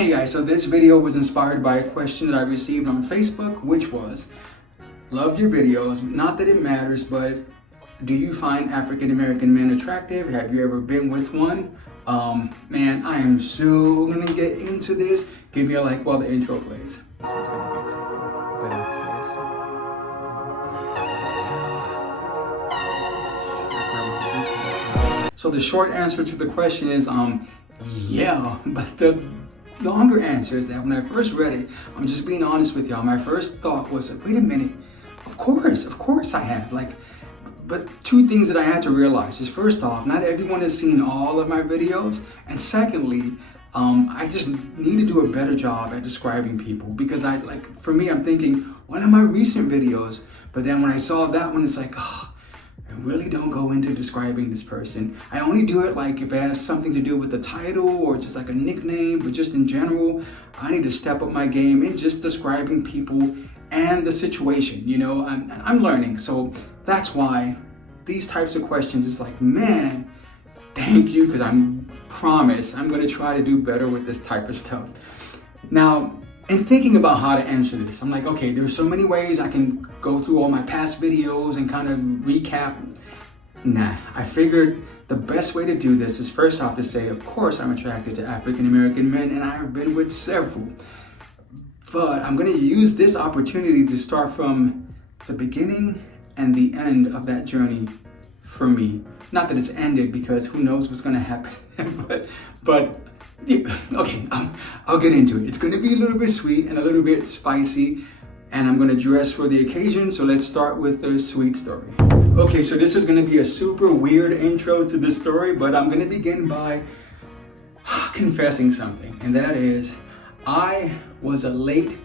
Hey guys, so this video was inspired by a question that I received on Facebook, which was, love your videos, not that it matters, but do you find African American men attractive? Have you ever been with one? Man, I am so gonna get into this. Give me a like while the intro plays. So the short answer to the question is, yeah, but the longer answer is that when I first read it, I'm just being honest with y'all, my first thought was, wait a minute, of course I have. But two things that I had to realize is, first off, not everyone has seen all of my videos, and secondly, I just need to do a better job at describing people, because for me, I'm thinking, one of my recent videos, but then when I saw that one, it's like, oh, I really don't go into describing this person. I only do it like if it has something to do with the title or just like a nickname, but just in general, I need to step up my game in just describing people and the situation, you know, I'm learning. So that's why these types of questions is like, man, thank you, because I promise I'm gonna try to do better with this type of stuff. Now, in thinking about how to answer this, I'm like, okay, there's so many ways I can go through all my past videos and kind of recap. Nah, I figured the best way to do this is first off to say, of course I'm attracted to African American men, and I have been with several. But I'm gonna use this opportunity to start from the beginning and the end of that journey for me. Not that it's ended, because who knows what's gonna happen, but yeah, okay, I'll get into it. It's gonna be a little bit sweet and a little bit spicy, and I'm gonna dress for the occasion, so let's start with the sweet story. Okay, so this is gonna be a super weird intro to the story, but I'm gonna begin by confessing something, and that is, I was a late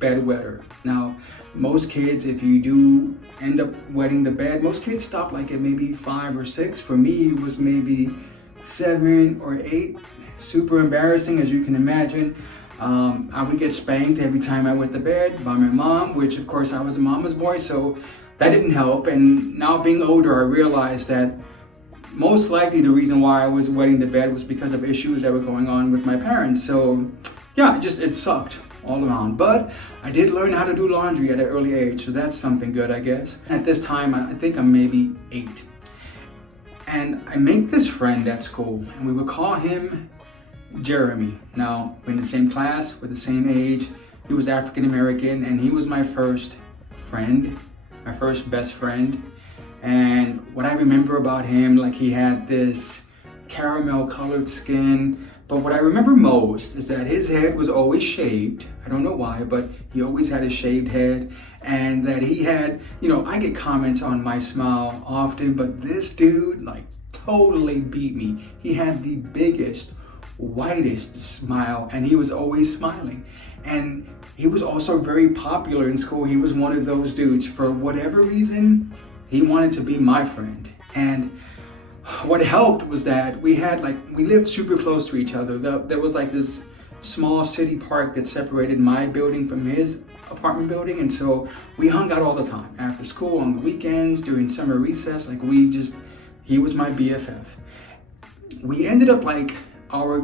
bedwetter. Now, most kids, if you do end up wetting the bed, most kids stop like at maybe 5 or 6. For me, it was maybe 7 or 8. Super embarrassing, as you can imagine. I would get spanked every time I wet the bed by my mom, which of course I was a mama's boy, so that didn't help. And now being older, I realized that most likely the reason why I was wetting the bed was because of issues that were going on with my parents. So yeah, it sucked all around. But I did learn how to do laundry at an early age, so that's something good, I guess. At this time, I think I'm maybe 8. And I make this friend at school, and we would call him Jeremy. Now, we're in the same class, we're the same age. He was African American, and he was my first friend, my first best friend. And what I remember about him, like, he had this caramel colored skin, but what I remember most is that his head was always shaved. I don't know why, but he always had a shaved head, and that he had, you know, I get comments on my smile often, but this dude, like, totally beat me. He had the biggest, whitest smile, and he was always smiling. And he was also very popular in school. He was one of those dudes, for whatever reason, he wanted to be my friend. And what helped was that we lived super close to each other. There was like this small city park that separated my building from his apartment building, and so we hung out all the time, after school, on the weekends, during summer recess. Like, he was my BFF. We ended up, like, our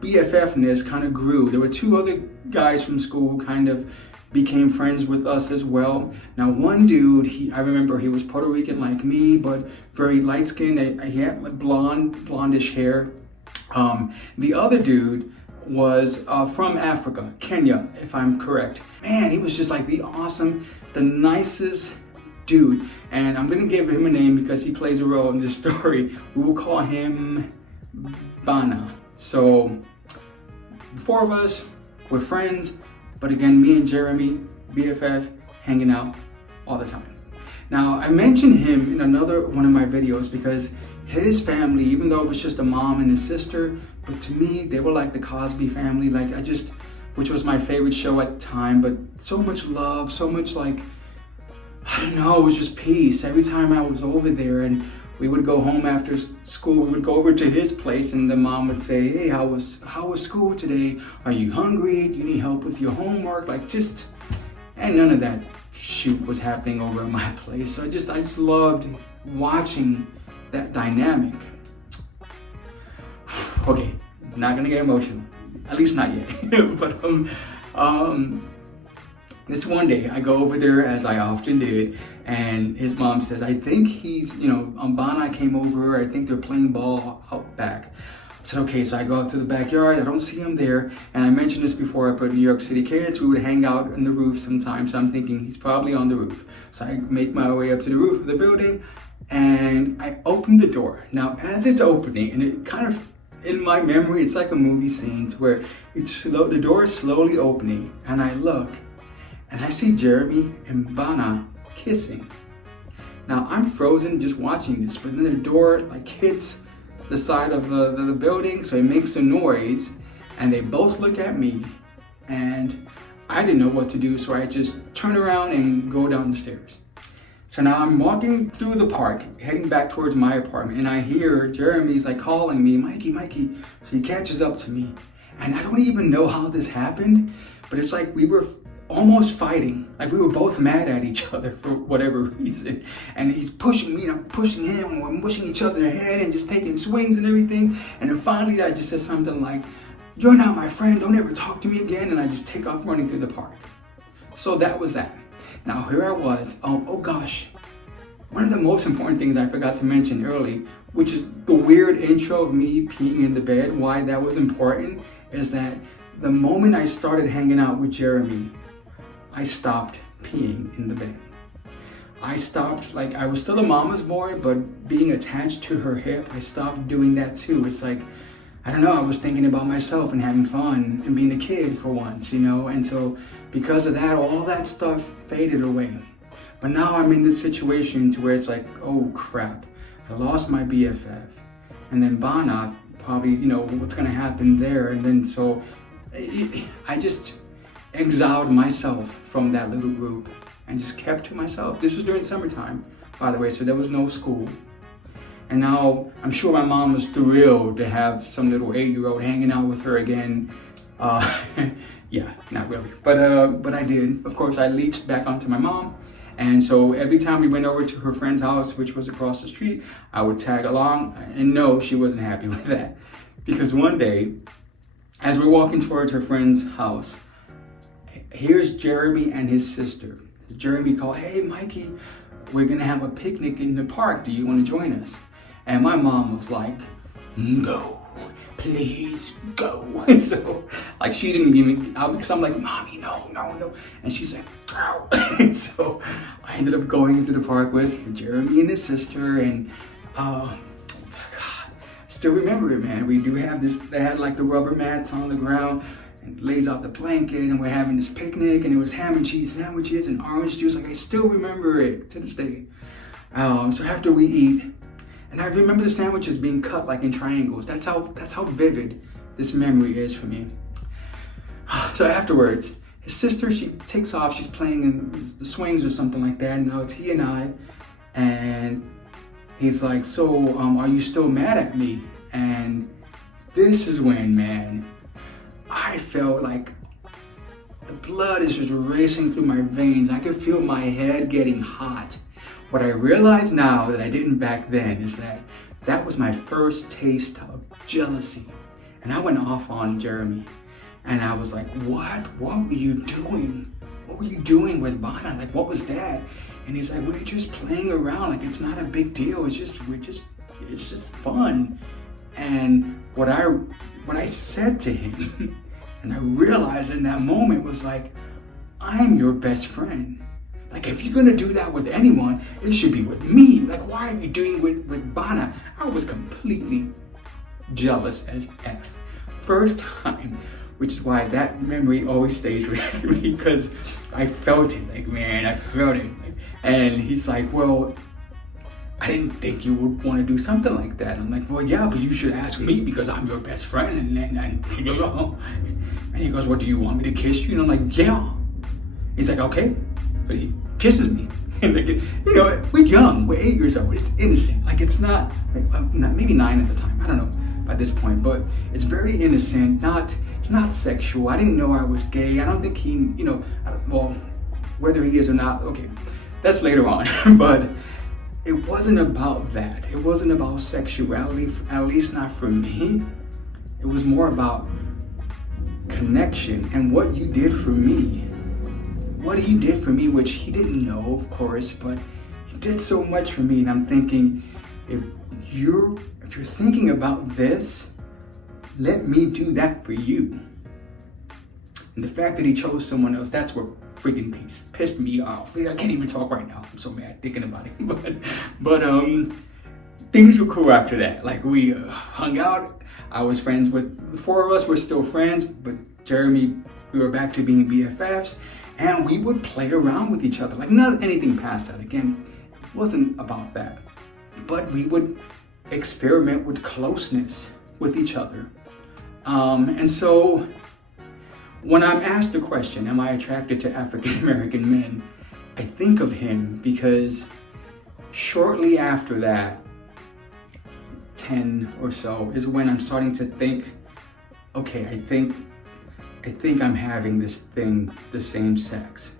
BFF-ness kind of grew. There were 2 other guys from school who kind of became friends with us as well. Now, one dude, I remember he was Puerto Rican like me, but very light-skinned. He had like blondish hair. The other dude was from Africa, Kenya, if I'm correct. Man, he was just like the nicest dude. And I'm gonna give him a name because he plays a role in this story. We will call him Bana. So the 4 of us were friends, but again, me and Jeremy, BFF, hanging out all the time. Now, I mentioned him in another one of my videos because his family, even though it was just a mom and his sister, but to me, they were like the Cosby Family, which was my favorite show at the time, but so much love, so much, like, I don't know, it was just peace. Every time I was over there and we would go home after school, we would go over to his place, and the mom would say, hey, how was school today? Are you hungry? Do you need help with your homework? And none of that shoot was happening over at my place. So I just loved watching that dynamic. Okay, not gonna get emotional. at least not yet. But this one day I go over there, as I often did, and his mom says, I think he's, Bana came over, I think they're playing ball out back. I said, okay, so I go out to the backyard, I don't see him there, and I mentioned this before, but New York City kids, we would hang out on the roof sometimes, so I'm thinking he's probably on the roof. So I make my way up to the roof of the building, and I open the door. Now, as it's opening, and it kind of, in my memory, it's like a movie scene where the door is slowly opening, and I look, and I see Jeremy and Bana kissing. Now I'm frozen just watching this, but then the door like hits the side of the building, so it makes a noise, and they both look at me, and I didn't know what to do, so I just turn around and go down the stairs. So now I'm walking through the park, heading back towards my apartment, and I hear Jeremy's like calling me, Mikey, Mikey. So he catches up to me, and I don't even know how this happened, but it's like we were almost fighting. Like we were both mad at each other for whatever reason. And he's pushing me and I'm pushing him and we're pushing each other ahead and just taking swings and everything. And then finally I just said something like, you're not my friend, don't ever talk to me again. And I just take off running through the park. So that was that. Now here I was, oh gosh. One of the most important things I forgot to mention early, which is the weird intro of me peeing in the bed, why that was important, is that the moment I started hanging out with Jeremy, I stopped peeing in the bed. I stopped, like I was still a mama's boy, but being attached to her hip, I stopped doing that too. It's like, I don't know, I was thinking about myself and having fun and being a kid for once, and so because of that, all that stuff faded away. But now I'm in this situation to where it's like, oh crap, I lost my BFF. And then Bana, probably, what's gonna happen there. And then so I just exiled myself from that little group and just kept to myself. This was during summertime, by the way, so there was no school. And now I'm sure my mom was thrilled to have some little 8-year-old hanging out with her again. Yeah, not really, but I did. Of course, I leached back onto my mom. And so every time we went over to her friend's house, which was across the street, I would tag along. And no, she wasn't happy with that. Because one day, as we're walking towards her friend's house, here's Jeremy and his sister. Jeremy called, hey Mikey, we're gonna have a picnic in the park. Do you wanna join us? And my mom was like, no, please go. And so, like she didn't even, because I'm like, mommy, no. And she's like, go. And so I ended up going into the park with Jeremy and his sister, and still remember it, man. We do have this, they had like the rubber mats on the ground and lays out the blanket, and we're having this picnic, and it was ham and cheese sandwiches and orange juice. Like I still remember it to this day. So after we eat, and I remember the sandwiches being cut like in triangles. That's how vivid this memory is for me. So afterwards, his sister, she takes off, she's playing in the swings or something like that, and now it's he and I, and he's like, so are you still mad at me? And this is when, man, I felt like the blood is just racing through my veins. I could feel my head getting hot. What I realize now that I didn't back then is that that was my first taste of jealousy. And I went off on Jeremy. And I was like, what? What were you doing? What were you doing with Bana? Like, what was that? And he's like, we're just playing around. Like, it's not a big deal. It's just fun. And what I said to him, and I realized in that moment was like, I'm your best friend. Like, if you're gonna do that with anyone, it should be with me. Like, why are you doing it with Bana? I was completely jealous as F. First time, which is why that memory always stays with me, because I felt it, like, man, I felt it. And he's like, well, I didn't think you would want to do something like that. I'm like, well, yeah, but you should ask me because I'm your best friend. And he goes, well, do you want me to kiss you? And I'm like, yeah. He's like, okay. But he kisses me. And like, we're young, we're 8 years old. It's innocent. Like, it's not, maybe 9 at the time. I don't know at this point, but it's very innocent, not sexual. I didn't know I was gay. I don't think he, well, whether he is or not, okay, that's later on. But it wasn't about that. It wasn't about sexuality, at least not for me. It was more about connection and what you did for me. What he did for me, which he didn't know, of course, but he did so much for me. And I'm thinking, if you're thinking about this, let me do that for you. And the fact that he chose someone else, that's what freaking pissed me off. I can't even talk right now. I'm so mad thinking about it. But things were cool after that. Like, we hung out. I was friends with the four of us. We're still friends, but Jeremy, we were back to being BFFs, and we would play around with each other. Like, not anything past that. Again, it wasn't about that. But we would experiment with closeness with each other. And so when I'm asked the question, am I attracted to African American men? I think of him because shortly after that, 10 or so, is when I'm starting to think, okay, I think I'm having this thing, the same sex.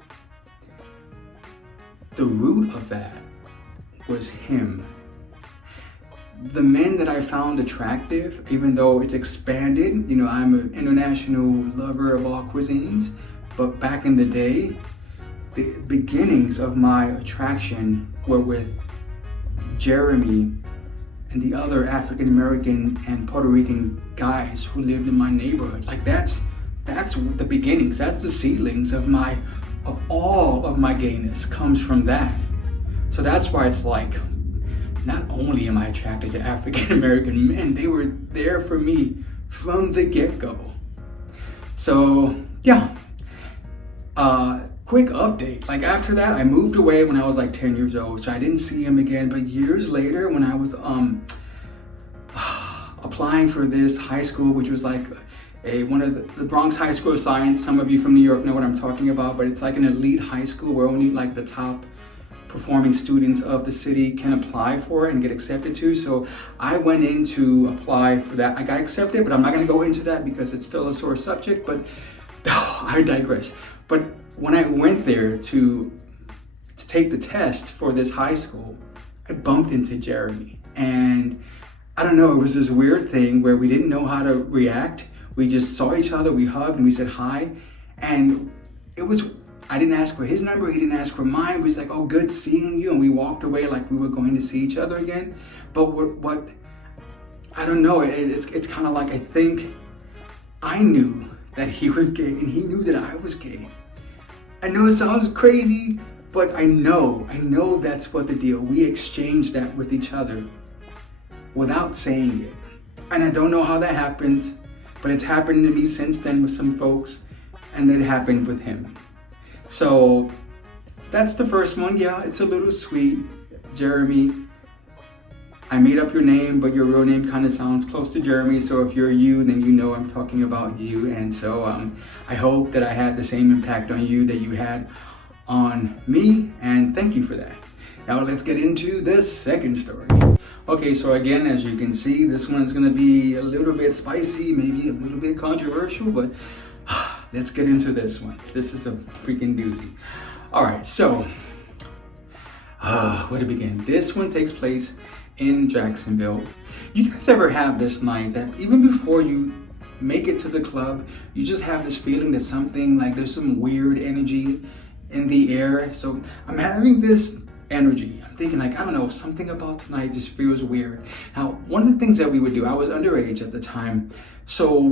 The root of that was him. The men that I found attractive, even though it's expanded, you know, I'm an international lover of all cuisines, but back in the day, the beginnings of my attraction were with Jeremy and the other African American and Puerto Rican guys who lived in my neighborhood. Like, that's the beginnings. That's the seedlings of all of my gayness comes from that. So that's why it's like, not only am I attracted to African American men, they were there for me from the get-go. So yeah, quick update. Like, after that, I moved away when I was like 10 years old, so I didn't see him again. But years later, when I was applying for this high school, which was like one of the Bronx High School of Science. Some of you from New York know what I'm talking about, but it's like an elite high school where only like the top performing students of the city can apply for it and get accepted to. So I went in to apply for that. I got accepted, but I'm not going to go into that because it's still a sore subject, but I digress. But when I went there to take the test for this high school, I bumped into Jeremy. And I don't know, it was this weird thing where we didn't know how to react. We just saw each other, we hugged, and we said hi. And I didn't ask for his number, he didn't ask for mine. We was like, oh, good seeing you. And we walked away like we were going to see each other again. But what I don't know, it's kind of like, I think I knew that he was gay and he knew that I was gay. I know it sounds crazy, but I know that's what the deal. We exchanged that with each other without saying it. And I don't know how that happens, but it's happened to me since then with some folks, and it happened with him. So that's the first one. Yeah, it's a little sweet. Jeremy, I made up your name, but your real name kind of sounds close to Jeremy. So if you're you, then you know I'm talking about you. And so I hope that I had the same impact on you that you had on me. And thank you for that. Now let's get into the second story. Okay, so again, as you can see, this one is going to be a little bit spicy, maybe a little bit controversial, but let's get into this one. This is a freaking doozy. All right, so where to begin? This one takes place in Jacksonville. You guys ever have this night that even before you make it to the club, you just have this feeling that something, like there's some weird energy in the air? So I'm having this energy. I'm thinking like, I don't know, something about tonight just feels weird. Now, one of the things that we would do, I was underage at the time, so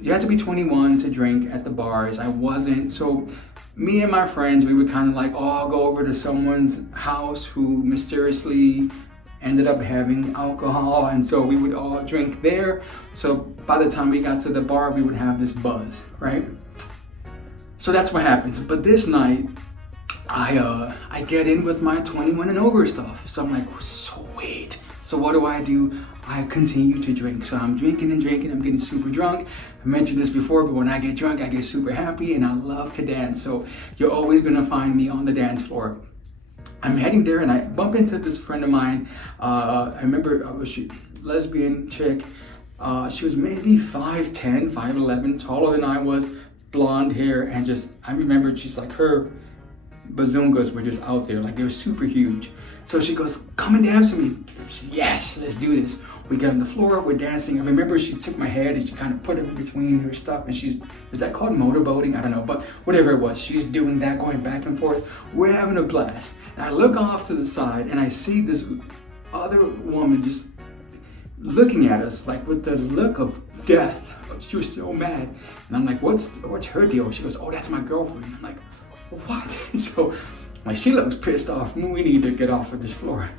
you had to be 21 to drink at the bars. I wasn't. So me and my friends, we would kind of like all go over to someone's house who mysteriously ended up having alcohol, and so we would all drink there. So by the time we got to the bar, we would have this buzz, right? So that's what happens. But this night, I get in with my 21 and over stuff. So I'm like, sweet. So what do? I continue to drink. So I'm drinking and drinking. I'm getting super drunk. I mentioned this before, but when I get drunk, I get super happy and I love to dance. So you're always gonna find me on the dance floor. I'm heading there and I bump into this friend of mine. I remember lesbian chick. She was maybe 5'10", 5'11", taller than I was, blonde hair, and just, I remember she's like, her bazungas were just out there, like they were super huge. So she goes, come and dance with me. Yes, let's do this. We get on the floor, we're dancing. I remember she took my head and she kind of put it in between her stuff, and is that called motorboating? I don't know, but whatever it was, she's doing that, going back and forth. We're having a blast. And I look off to the side and I see this other woman just looking at us like with the look of death. She was so mad. And I'm like, what's her deal? She goes, oh, that's my girlfriend. I'm like, what? So like, she looks pissed off. We need to get off of this floor.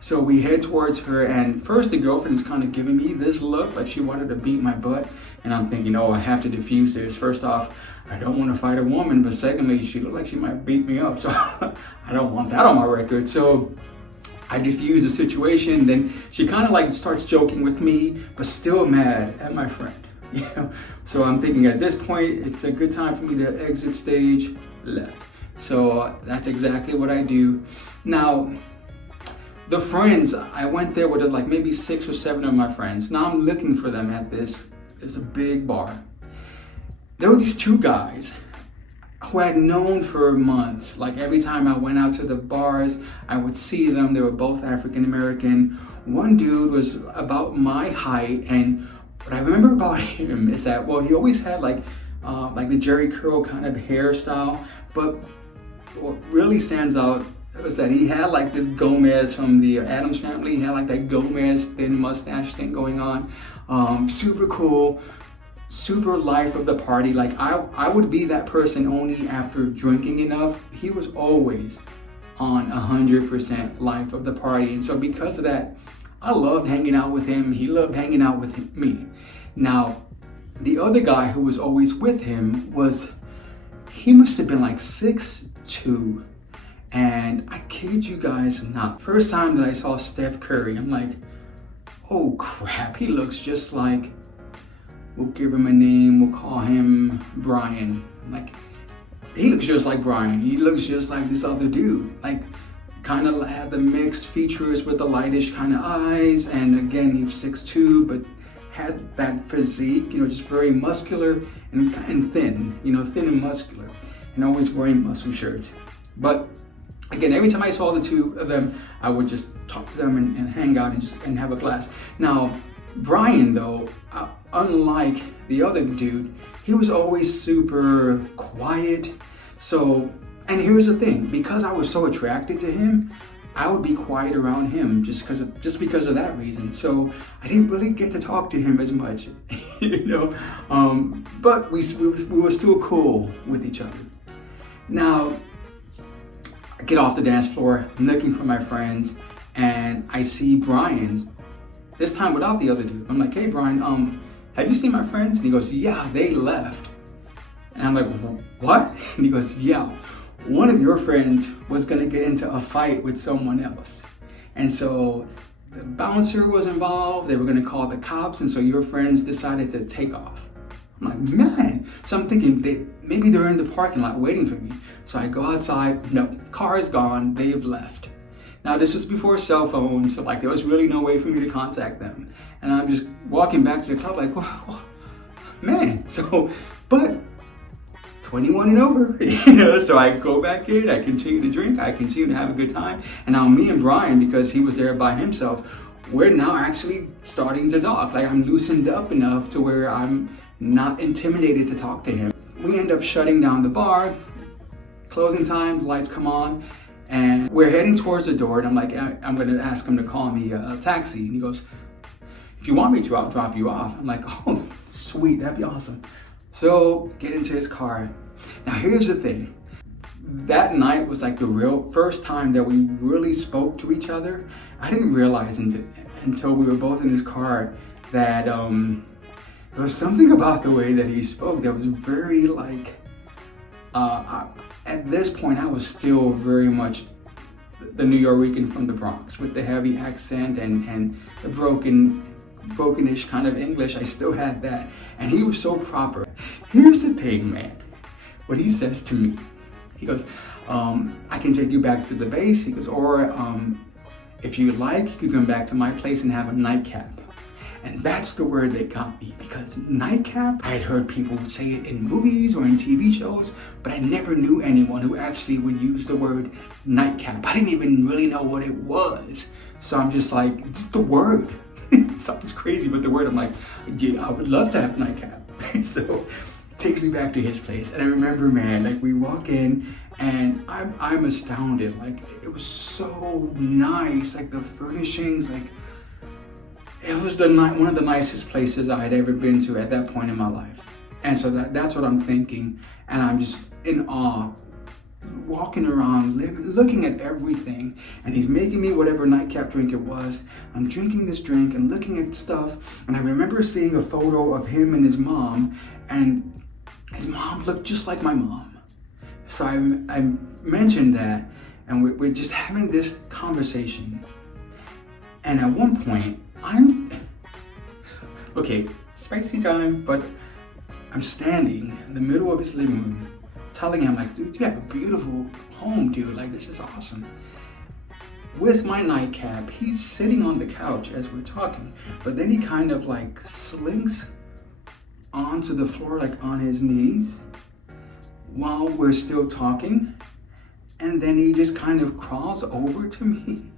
So we head towards her, and first the girlfriend is kind of giving me this look like she wanted to beat my butt. And I'm thinking, oh, I have to diffuse this. First off, I don't want to fight a woman, but secondly, she looked like she might beat me up. So I don't want that on my record. So I diffuse the situation. Then she kind of like starts joking with me, but still mad at my friend. You know? So I'm thinking at this point, it's a good time for me to exit stage left. So that's exactly what I do. Now, the friends, I went there with like maybe 6 or 7 of my friends. Now I'm looking for them at this. It's a big bar. There were these 2 guys who I had known for months. Like every time I went out to the bars, I would see them. They were both African American. One dude was about my height, and what I remember about him is that, well, he always had like the Jerry curl kind of hairstyle, but what really stands out was that he had like this Gomez from the Addams Family. He had like that Gomez thin mustache thing going on. Super cool, super life of the party. Like I would be that person only after drinking enough. He was always on 100% life of the party. And so because of that, I loved hanging out with him. He loved hanging out with me. Now, the other guy who was always with him he must have been like 6'2". And I kid you guys not, first time that I saw Steph Curry, I'm like, oh crap, he looks just like, we'll give him a name, we'll call him Brian. I'm like, he looks just like Brian. He looks just like this other dude. Like, kind of had the mixed features with the lightish kind of eyes. And again, he was 6'2", but had that physique, just very muscular and thin, thin and muscular, and always wearing muscle shirts. But again, every time I saw the 2 of them, I would just talk to them and hang out and have a blast. Now, Brian, though, unlike the other dude, he was always super quiet. So, and here's the thing, because I was so attracted to him, I would be quiet around him just because of that reason. So I didn't really get to talk to him as much, but we were still cool with each other. Now, I get off the dance floor, I'm looking for my friends, and I see Brian, this time without the other dude. I'm like, hey Brian, have you seen my friends? And he goes, yeah, they left. And I'm like, what? And he goes, yeah, one of your friends was gonna get into a fight with someone else. And so the bouncer was involved, they were gonna call the cops, and so your friends decided to take off. I'm like, man. So I'm thinking maybe they're in the parking lot waiting for me. So I go outside, no, car's gone, they've left. Now this was before cell phones, so like there was really no way for me to contact them. And I'm just walking back to the club like, whoa, man. So, but 21 and over, so I go back in, I continue to drink, I continue to have a good time. And now me and Brian, because he was there by himself, we're now actually starting to talk. Like I'm loosened up enough to where I'm not intimidated to talk to him. We end up shutting down the bar, closing time, the lights come on, and we're heading towards the door, and I'm like, I'm gonna ask him to call me a taxi. And he goes, if you want me to, I'll drop you off. I'm like, oh, sweet, that'd be awesome. So get into his car. Now here's the thing. That night was like the real first time that we really spoke to each other. I didn't realize until we were both in his car that there was something about the way that he spoke that was very like, at this point I was still very much the New Yorican from the Bronx with the heavy accent and the brokenish kind of English. I still had that, and he was so proper. Here's the thing, man. What he says to me, he goes, I can take you back to the base. He goes, or if you like, you can come back to my place and have a nightcap. And that's the word that got me, because nightcap, I had heard people say it in movies or in TV shows, but I never knew anyone who actually would use the word nightcap. I didn't even really know what it was. So I'm just like, it's the word. Sounds crazy, but the word, I'm like, yeah, I would love to have a nightcap. So takes me back to his place. And I remember, man, like we walk in and I'm astounded. Like it was so nice. Like the furnishings, like it was one of the nicest places I had ever been to at that point in my life. And so that's what I'm thinking. And I'm just in awe, walking around, looking at everything. And he's making me whatever nightcap drink it was. I'm drinking this drink and looking at stuff. And I remember seeing a photo of him and his mom. And his mom looked just like my mom. So I mentioned that. And we're just having this conversation. And at one point, okay, spicy time, but I'm standing in the middle of his living room telling him, like, dude, you have a beautiful home, dude. Like, this is awesome. With my nightcap, he's sitting on the couch as we're talking, but then he kind of like slinks onto the floor, like on his knees while we're still talking. And then he just kind of crawls over to me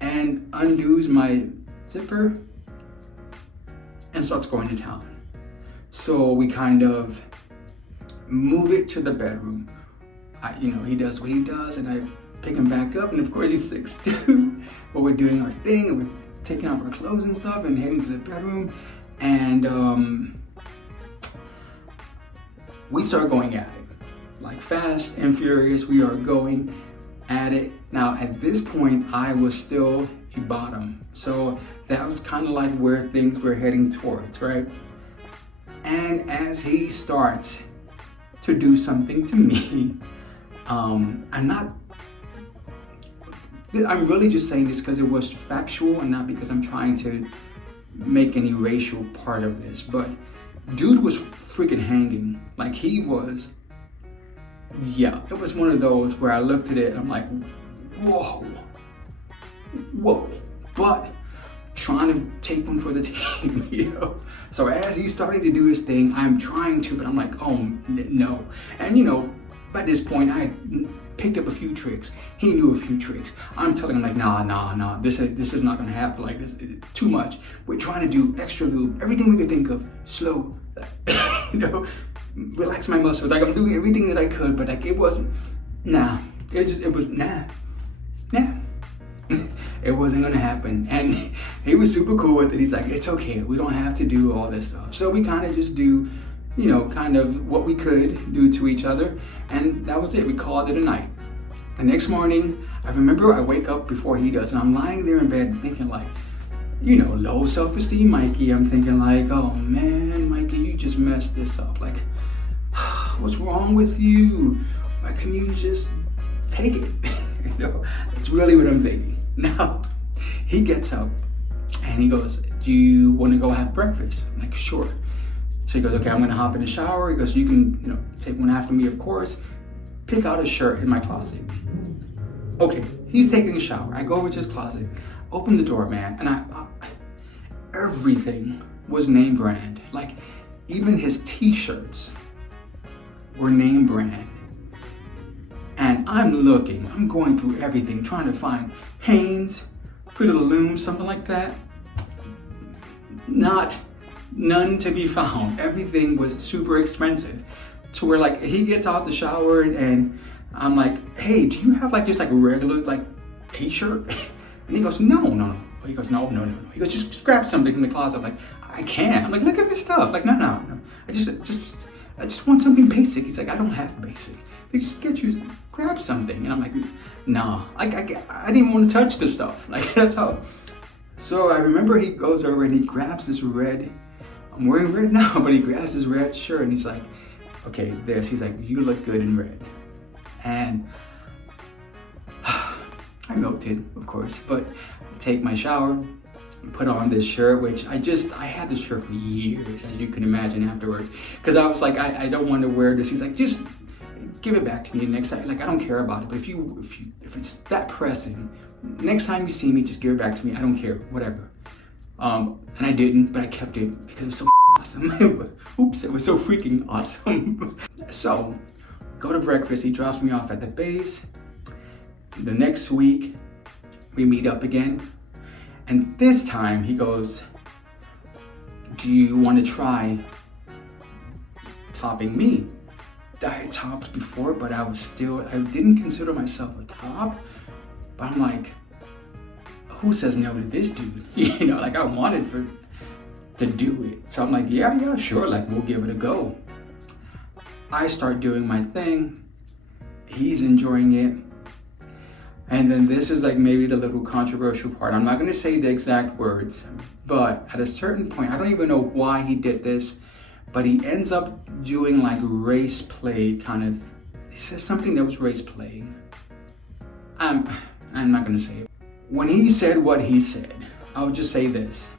and undoes my zipper and starts going to town. So we kind of move it to the bedroom. He does what he does, and I pick him back up, and of course he's 6'2", but we're doing our thing, and we're taking off our clothes and stuff and heading to the bedroom, and we start going at it. Like fast and furious, we are going at it. Now at this point, I was still a bottom. So that was kind of like where things were heading towards, right? And as he starts to do something to me, I'm really just saying this because it was factual and not because I'm trying to make any racial part of this, but dude was freaking hanging. Like he was, yeah, it was one of those where I looked at it and I'm like, whoa, but trying to take one for the team, you know? So as he's starting to do his thing, I'm trying to, but I'm like, oh, no. And by this point, I had picked up a few tricks. He knew a few tricks. I'm telling him like, nah, this is not gonna happen. Like this, too much. We're trying to do extra lube, everything we could think of, slow, relax my muscles. Like I'm doing everything that I could, but like it wasn't, it was nah. It wasn't gonna happen. And he was super cool with it. He's like, it's okay, we don't have to do all this stuff. So we kind of just do, kind of what we could do to each other. And that was it, we called it a night. The next morning, I remember I wake up before he does, and I'm lying there in bed thinking like, low self-esteem Mikey. I'm thinking like, oh man, Mikey, you just messed this up. Like, what's wrong with you? Why can you just take it? That's really what I'm thinking. Now, he gets up and he goes, do you want to go have breakfast? I'm like, sure. So he goes, okay, I'm gonna hop in the shower. He goes, you can, take one after me, of course. Pick out a shirt in my closet. Okay, he's taking a shower. I go over to his closet, open the door, man, and everything was name brand. Like, even his t-shirts were name brand. And I'm going through everything, trying to find Hanes, Fruit of the Loom, something like that. None to be found. Everything was super expensive. To where like he gets out the shower and I'm like, hey, do you have like just like a regular like t-shirt? And he goes, no. He goes, no. He goes, just grab something from the closet. I'm like, I can't. I'm like, look at this stuff. Like, no. I just want something basic. He's like, I don't have basic. They just grab something. And I'm like, no, I didn't even want to touch this stuff. Like, that's how. So I remember he goes over and he grabs this red, I'm wearing red now, but he grabs this red shirt and he's like, okay, he's like, you look good in red. And I melted, of course, but I take my shower, put on this shirt, which I had this shirt for years, as you can imagine afterwards. Because I was like, I don't want to wear this. He's like, just give it back to me next time. Like, I don't care about it, but if it's that pressing, next time you see me, just give it back to me. I don't care, whatever. And I didn't, but I kept it because it was so awesome. Oops, it was so freaking awesome. So, go to breakfast. He drops me off at the base. The next week, we meet up again. And this time he goes, do you want to try topping me? I topped before, but I didn't consider myself a top. But I'm like, who says no to this dude? You know, like I wanted to do it. So I'm like, yeah, sure, like we'll give it a go. I start doing my thing. He's enjoying it. And then this is like maybe the little controversial part. I'm not gonna say the exact words, but at a certain point, I don't even know why he did this, but he ends up doing like race play kind of, he says something that was race play. I'm not gonna say it. When he said what he said, I'll just say this.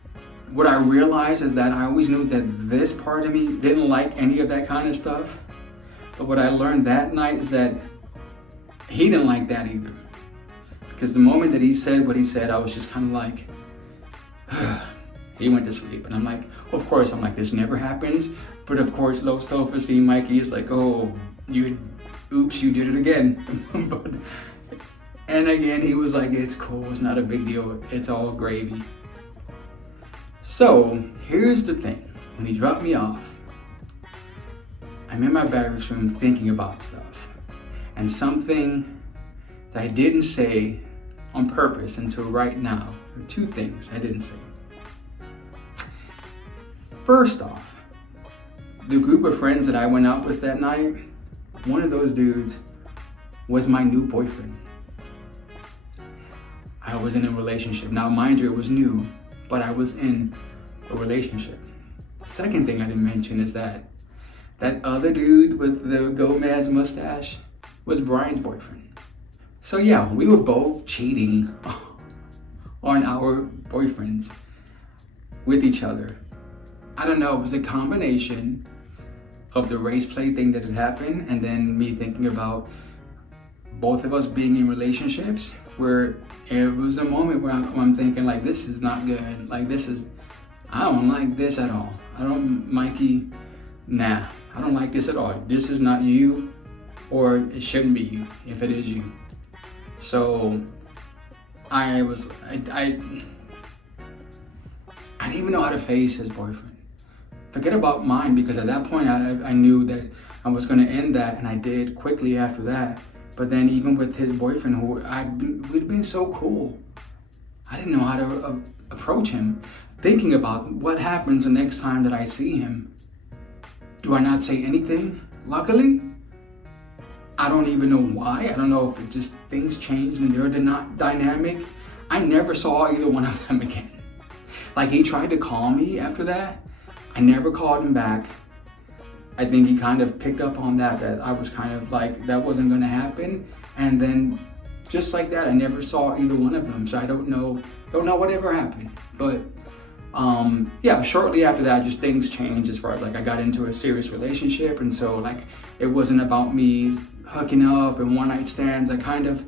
What I realized is that I always knew that this part of me didn't like any of that kind of stuff. But what I learned that night is that he didn't like that either. Because the moment that he said what he said, I was just kind of like, he went to sleep. And I'm like, of course, I'm like, this never happens. But of course, low self-esteem Mikey is like, oh, oops, you did it again. And again, he was like, it's cool, it's not a big deal, it's all gravy. So here's the thing, when he dropped me off, I'm in my barracks room thinking about stuff. And something that I didn't say on purpose until right now, two things I didn't say. First off, the group of friends that I went out with that night, one of those dudes was my new boyfriend. I was in a relationship. Now, mind you, it was new, but I was in a relationship. The second thing I didn't mention is that other dude with the Gomez mustache was Brian's boyfriend. So yeah, we were both cheating on our boyfriends with each other. I don't know, it was a combination of the race play thing that had happened and then me thinking about both of us being in relationships where it was a moment where I'm thinking like, this is not good. Like I don't like this at all. Mikey, nah, I don't like this at all. This is not you, or it shouldn't be you if it is you. So I didn't even know how to face his boyfriend. Forget about mine, because at that point I knew that I was gonna end that, and I did quickly after that. But then even with his boyfriend, we'd been so cool, I didn't know how to approach him. Thinking about what happens the next time that I see him. Do I not say anything? Luckily, I don't even know why. I don't know if it just things changed and they're not dynamic. I never saw either one of them again. Like, he tried to call me after that. I never called him back. I think he kind of picked up on that I was kind of like, that wasn't gonna happen. And then just like that, I never saw either one of them. So I don't know whatever happened. But yeah, shortly after that, just things changed as far as like I got into a serious relationship. And so like, it wasn't about me hooking up and one night stands. I kind of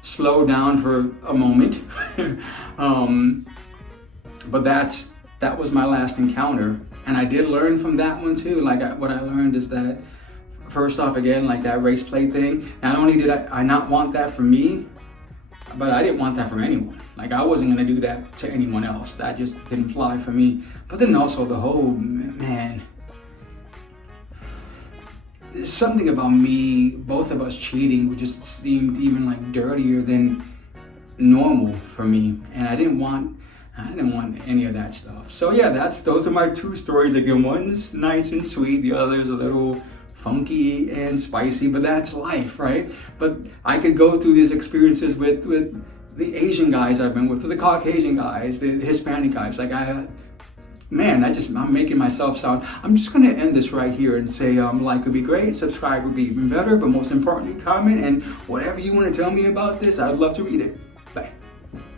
slowed down for a moment. But that was my last encounter. And I did learn from that one too. Like what I learned is that, first off, again, like that race play thing, not only did I not want that for me, but I didn't want that from anyone. Like, I wasn't gonna do that to anyone else. That just didn't fly for me. But then also the whole, man, there's something about me, both of us cheating, just seemed even like dirtier than normal for me. And I didn't want any of that stuff. So yeah, those are my two stories. Again, one's nice and sweet, the other's a little funky and spicy, but that's life, right? But I could go through these experiences with the Asian guys I've been with, the Caucasian guys, the Hispanic guys. Like I'm making myself sound. I'm just gonna end this right here and say like would be great, subscribe would be even better, but most importantly, comment, and whatever you want to tell me about this, I'd love to read it. Bye.